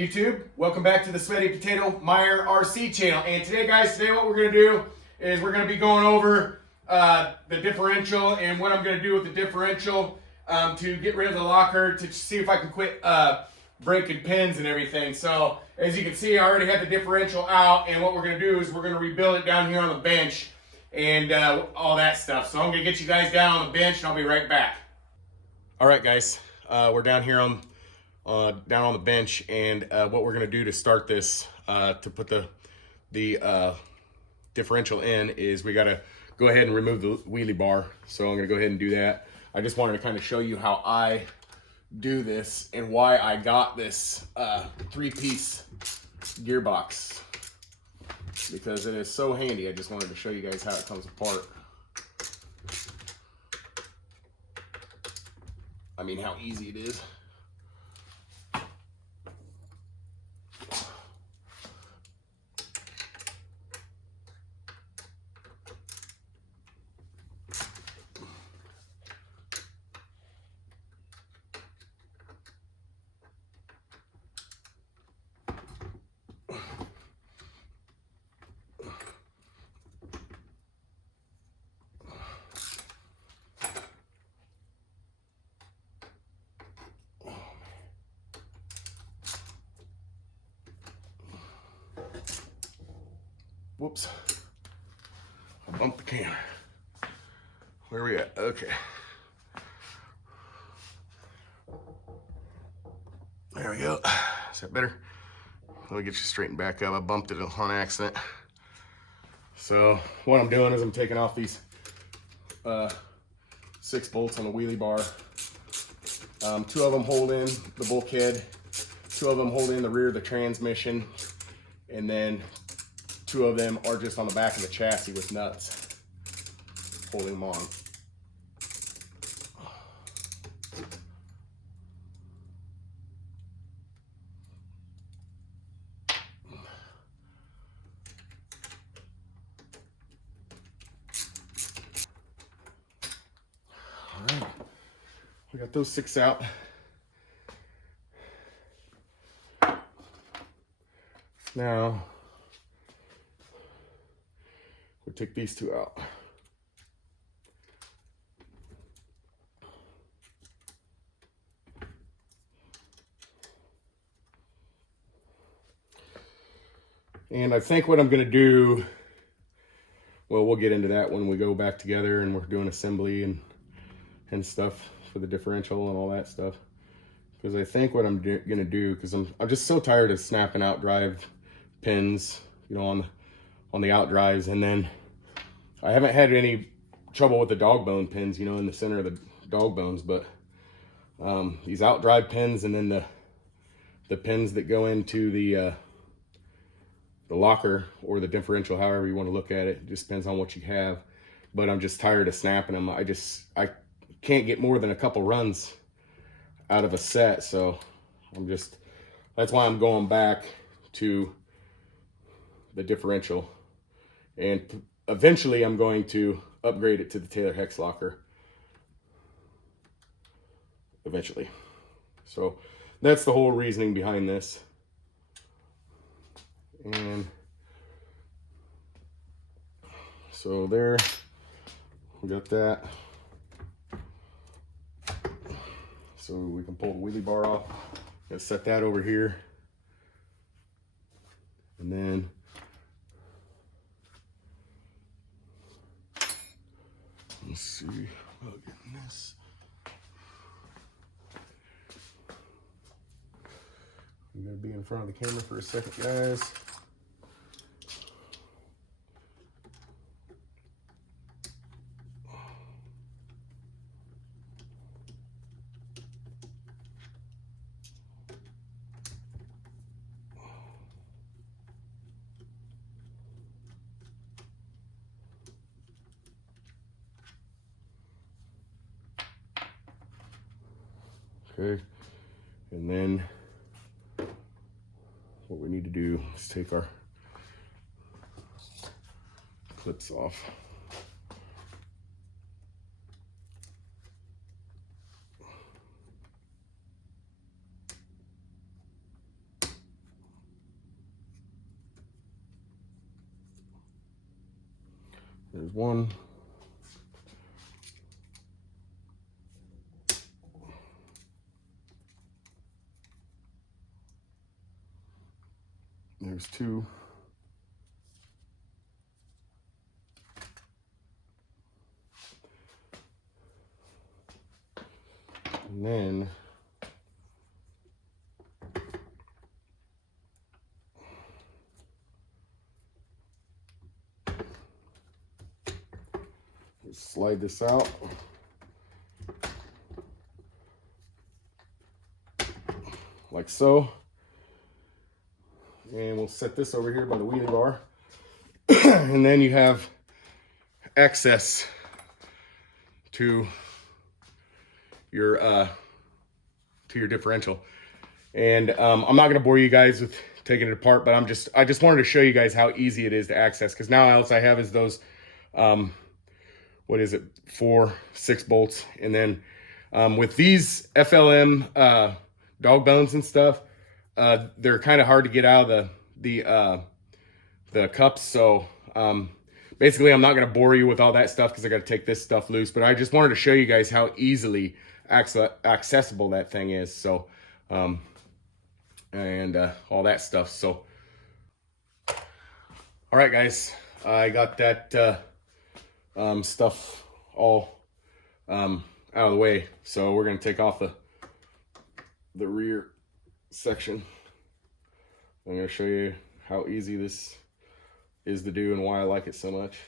YouTube. Welcome back to the Sweaty Potato Meyer RC channel. And today, guys, what we're going to do is we're going to be going over the differential and what I'm going to do with the differential to get rid of the locker to see if I can quit breaking pins and everything. So, as you can see, I already had the differential out, and what we're going to do is we're going to rebuild it down here on the bench and all that stuff. So I'm going to get you guys down on the bench, and I'll be right back. All right, guys, we're down here on the bench, and what we're going to do to start this to put the differential in is we got to go ahead and remove the wheelie bar. So I'm going to go ahead and do that. I just wanted to kind of show you how I do this and why I got this three-piece gearbox, because it is so handy. I just wanted to show you guys how it comes apart. I mean, how easy it is. Whoops, I bumped the camera. Where are we at? Okay. There we go. Is that better? Let me get you straightened back up. I bumped it on accident. So what I'm doing is I'm taking off these 6 bolts on the wheelie bar. 2 of them hold in the bulkhead, 2 of them hold in the rear of the transmission, and then 2 of them are just on the back of the chassis with nuts holding them on. All right, we got those 6 out. Now, we take these 2 out. And I think what I'm going to do, well, we'll get into that when we go back together and we're doing assembly and stuff for the differential and all that stuff. Because I think what I'm going to do, because I'm just so tired of snapping out drive pins, you know, on the out drives, and then I haven't had any trouble with the dog bone pins, you know, in the center of the dog bones, but these out drive pins, and then the pins that go into the locker or the differential, however you want to look at it, just depends on what you have. But I'm just tired of snapping them. I can't get more than a couple runs out of a set, so that's why I'm going back to the differential, and eventually I'm going to upgrade it to the Taylor hex locker eventually. So that's the whole reasoning behind this. And so there, we got that. So we can pull the wheelie bar off. Gonna set that over here. And then let's see about getting this. I'm gonna be in front of the camera for a second, guys. Okay, and then what we need to do is take our clips off. There's one. There's two. And then slide this out. Like so. And we'll set this over here by the wheelie bar. And then you have access to your differential. And I'm not gonna bore you guys with taking it apart, but I just wanted to show you guys how easy it is to access, because now all I have is those what is it, 4, 6 bolts. And then with these FLM dog bones and stuff, they're kind of hard to get out of the cups. So basically I'm not going to bore you with all that stuff because I got to take this stuff loose, but I just wanted to show you guys how easily accessible that thing is. So and all that stuff. So all right, guys, I got that stuff all out of the way. So we're going to take off the rear section. I'm going to show you how easy this is to do and why I like it so much.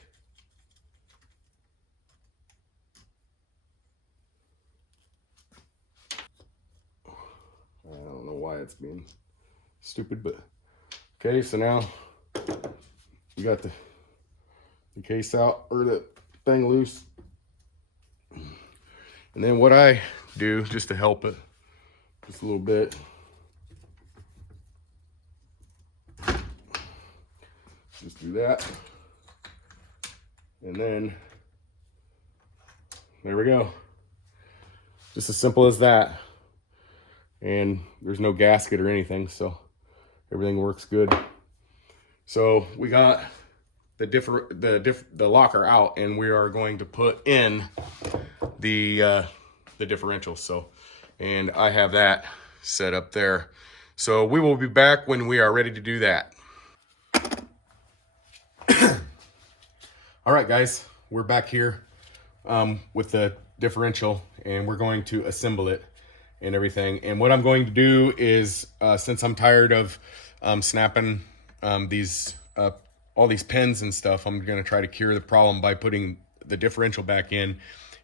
I don't know why it's being stupid, but okay. So now you got the case out, or the thing loose. And then what I do, just to help it just a little bit, just do that. And then there we go. Just as simple as that. And there's no gasket or anything, so everything works good. So we got the locker out, and we are going to put in the differential. So, and I have that set up there. So we will be back when we are ready to do that. All right, guys, we're back here with the differential, and we're going to assemble it and everything. And what I'm going to do is, since I'm tired of snapping these all these pins and stuff, I'm going to try to cure the problem by putting the differential back in.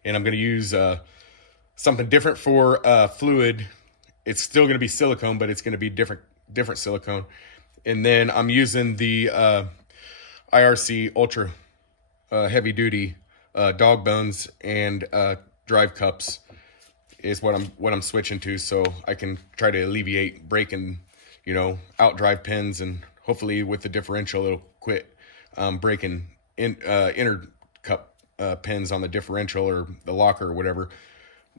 And I'm going to use something different for fluid. It's still going to be silicone, but it's going to be different silicone. And then I'm using the IRC Ultra heavy duty dog bones and drive cups is what I'm switching to, so I can try to alleviate breaking, out drive pins, and hopefully with the differential it'll quit breaking inner cup pins on the differential or the locker or whatever.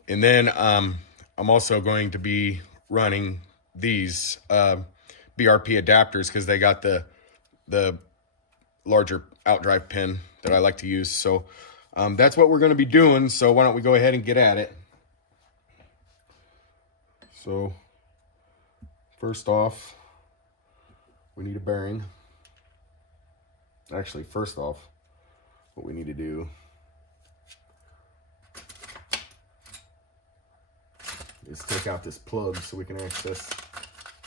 And then I'm also going to be running these BRP adapters, because they got the larger outdrive pin that I like to use. So that's what we're going to be doing. So why don't we go ahead and get at it. So first off, we need a bearing. Actually, first off, what we need to do is take out this plug so we can access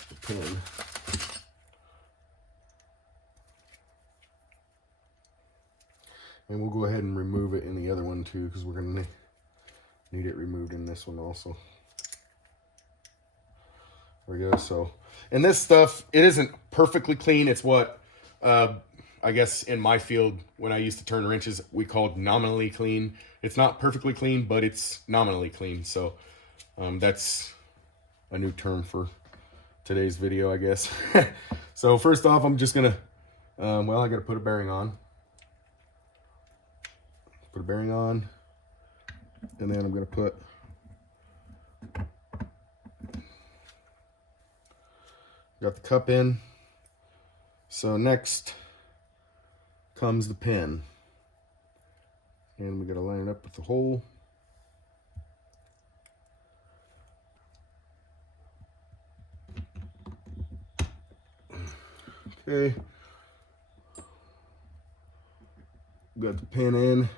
the pin. And we'll go ahead and remove it in the other one too, because we're going to need it removed in this one also. There we go. So, and this stuff, it isn't perfectly clean. It's what I guess in my field, when I used to turn wrenches, we called nominally clean. It's not perfectly clean, but it's nominally clean. So that's a new term for today's video, I guess. So first off, I'm just gonna well, I gotta put a bearing on. Put a bearing on, and then I'm gonna put got the cup in. So next comes the pin. And we got to line it up with the hole. Okay. Got the pin in.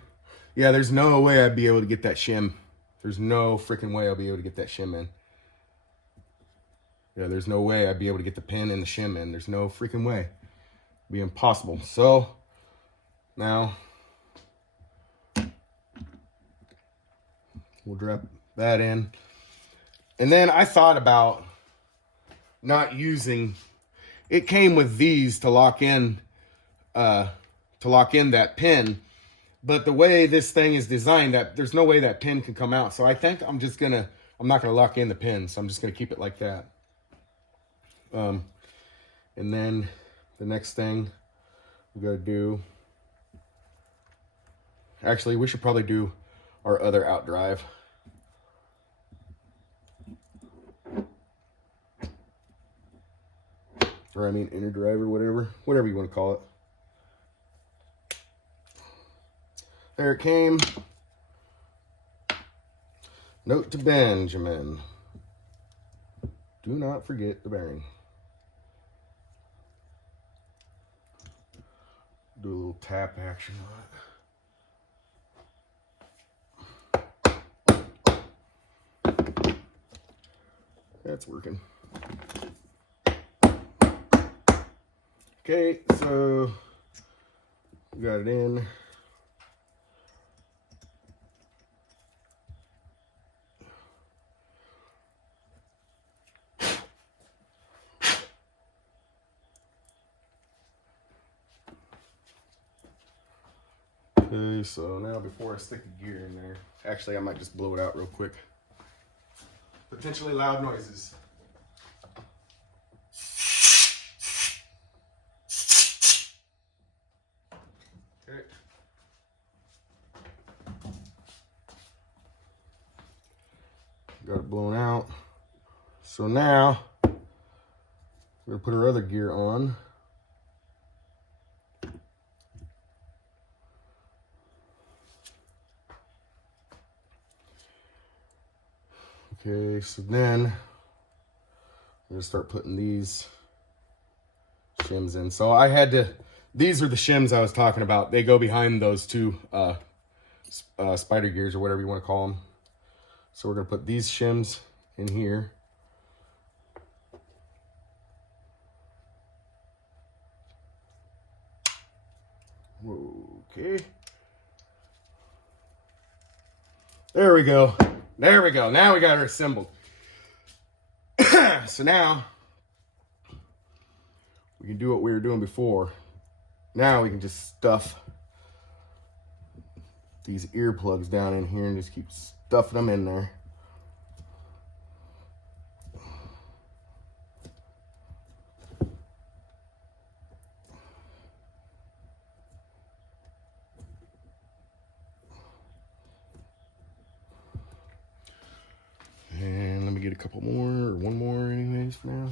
Yeah, there's no way I'd be able to get that shim. There's no freaking way I'll be able to get that shim in. Yeah, there's no way I'd be able to get the pin and the shim in. There's no freaking way. It'd be impossible. So, now, we'll drop that in. And then I thought about not using, it came with these to lock in that pin. But the way this thing is designed, that there's no way that pin can come out. So I think I'm not gonna lock in the pin. So I'm just gonna keep it like that. And then the next thing we gotta do, actually we should probably do our other out drive. Or I mean inner drive or whatever you want to call it. There it came. Note to Benjamin. Do not forget the bearing. Do a little tap action on it. That's working. Okay, so we got it in. Okay, so now before I stick the gear in there, actually I might just blow it out real quick. Potentially loud noises. Okay. Got it blown out. So now we're gonna put our other gear on. Okay, so then I'm gonna start putting these shims in. So I had to, these are the shims I was talking about. They go behind those two spider gears or whatever you want to call them. So we're gonna put these shims in here. Okay. There we go. There we go. Now we got her assembled. So now we can do what we were doing before. Now we can just stuff these earplugs down in here and just keep stuffing them in there. And let me get a couple more, or one more anyways for now.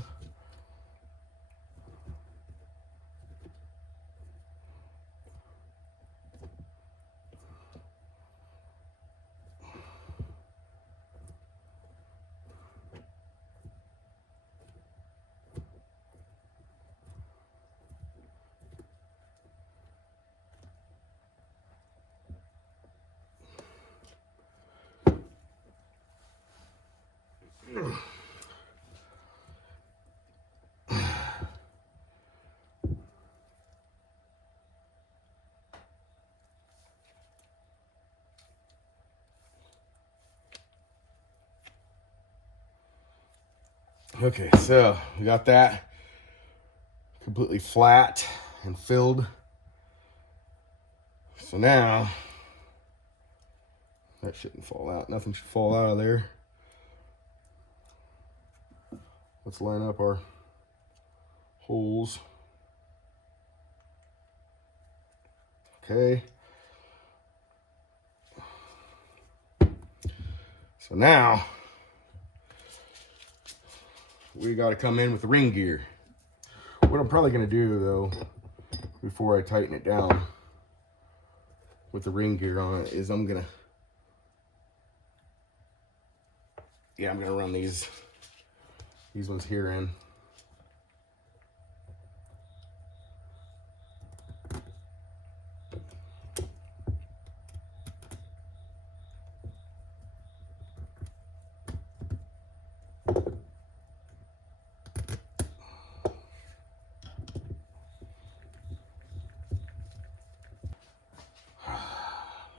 Okay, so we got that completely flat and filled. So now, that shouldn't fall out. Nothing should fall out of there. Let's line up our holes. Okay. So now, we got to come in with the ring gear. What I'm probably going to do though, before I tighten it down, with the ring gear on it is I'm gonna run these ones here in.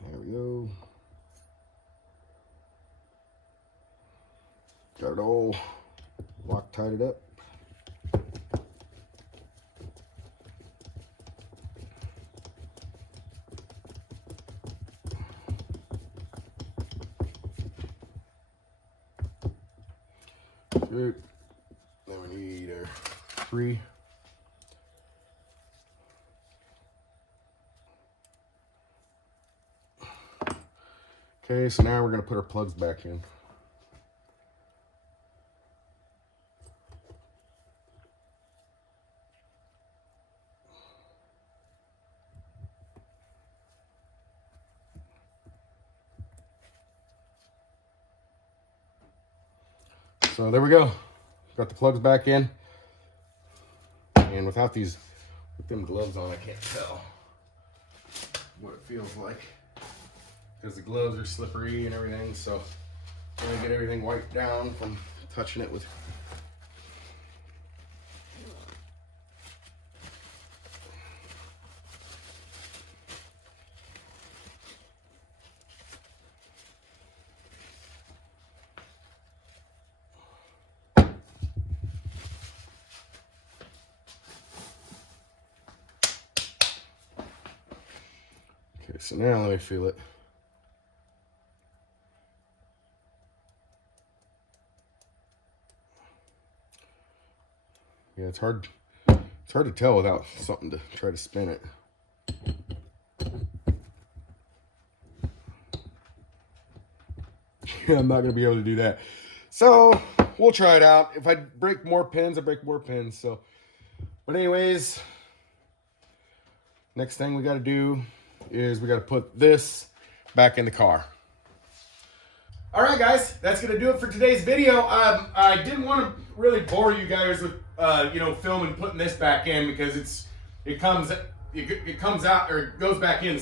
There we go. Got it all Loctited up. Good. Then we need our 3. Okay, so now we're going to put our plugs back in. So there we go. Got the plugs back in. And with them gloves on, I can't tell what it feels like, because the gloves are slippery and everything. So I'm gonna get everything wiped down from touching it with. Okay, so now let me feel it. Yeah, it's hard to tell without something to try to spin it. Yeah, I'm not gonna be able to do that. So we'll try it out. If I break more pins, I break more pins. So, but anyways, next thing we got to do is we got to put this back in the car. All right, guys, that's gonna do it for today's video. I didn't want to really bore you guys with filming putting this back in, because it comes out, or it goes back in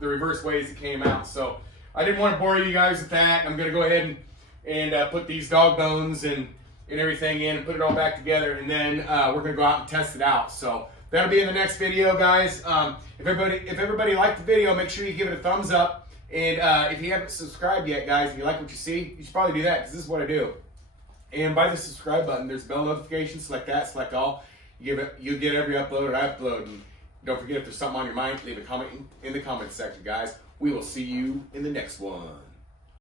the reverse way as it came out. So I didn't want to bore you guys with that. I'm gonna go ahead and put these dog bones and everything in and put it all back together, and then we're gonna go out and test it out. So that'll be in the next video, guys. If everybody liked the video, make sure you give it a thumbs up. And if you haven't subscribed yet, guys, if you like what you see, you should probably do that, because this is what I do. And by the subscribe button, there's bell notifications. Select that, select all. You get every upload I upload. And don't forget, if there's something on your mind, leave a comment in the comments section, guys. We will see you in the next one.